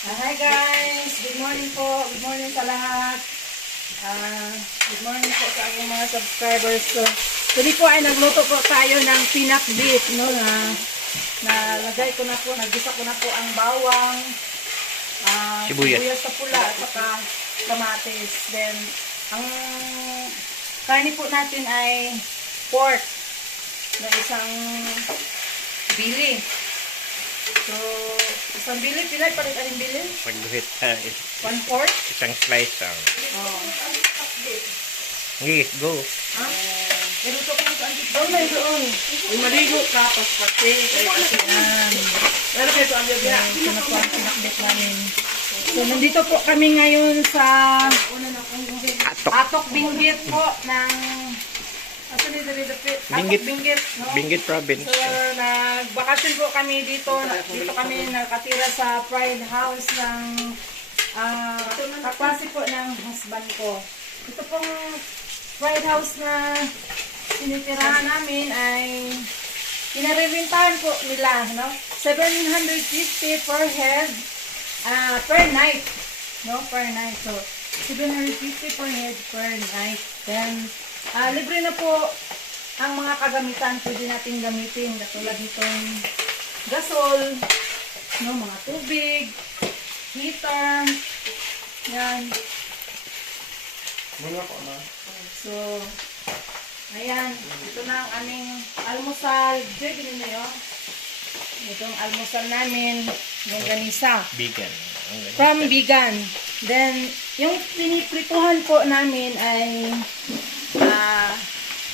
Ah, hi guys! Good morning po. Good morning sa lahat. Ah, good morning po sa aking mga subscribers. So, today po ay nagluto po tayo ng peanut beef, no, na nalagay ko na po, nagisa ko na po ang bawang, ah, Sibuyas. na pula, at saka kamatis. Then, ang karne po natin ay pork na isang bili. So, isang bili, pilay pa rin aling bili? Pagguhit uh, One fourth? isang slice lang. Oh. Okay, go. Ha? Niluto ko sa antik. Doon na doon. Yung maligo ka, paspati, kaya kasi Yan. Pero ito ang. Ito po ang pinakbit namin. So, nandito po kami ngayon sa Atok. Atok Binggit po ng Ni Dali Dapit? Binggit. Binggit, no? Benguet Province. So, nagbakasyon po kami dito. Dito kami nakatira sa Pride House ng ah kaklase po ng husband ko. Ito pong Pride House na tinitirahan namin ay pinaribintahan po nila, no? 750 per head, ah per night, no? Per night. So, 750 per head per night. Then, ah libre na po ang mga kagamitan pwede natin gamitin katulad nitong gasol, no, mga tubig, heater, yan. Muna ko na. So, ayan, ito na ang aming almusal. Diyo, ganun na yun. Itong almusal namin, yung ganisa. Vegan. Ang. From vegan. Then, yung piniprituhan po namin ay, ah,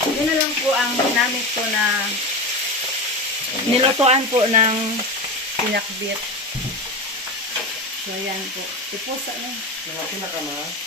yun na lang po ang ginamit ko na nilutuan po ng pinakbit. So, ayan po. Ipusa na. Nangapin na ka na.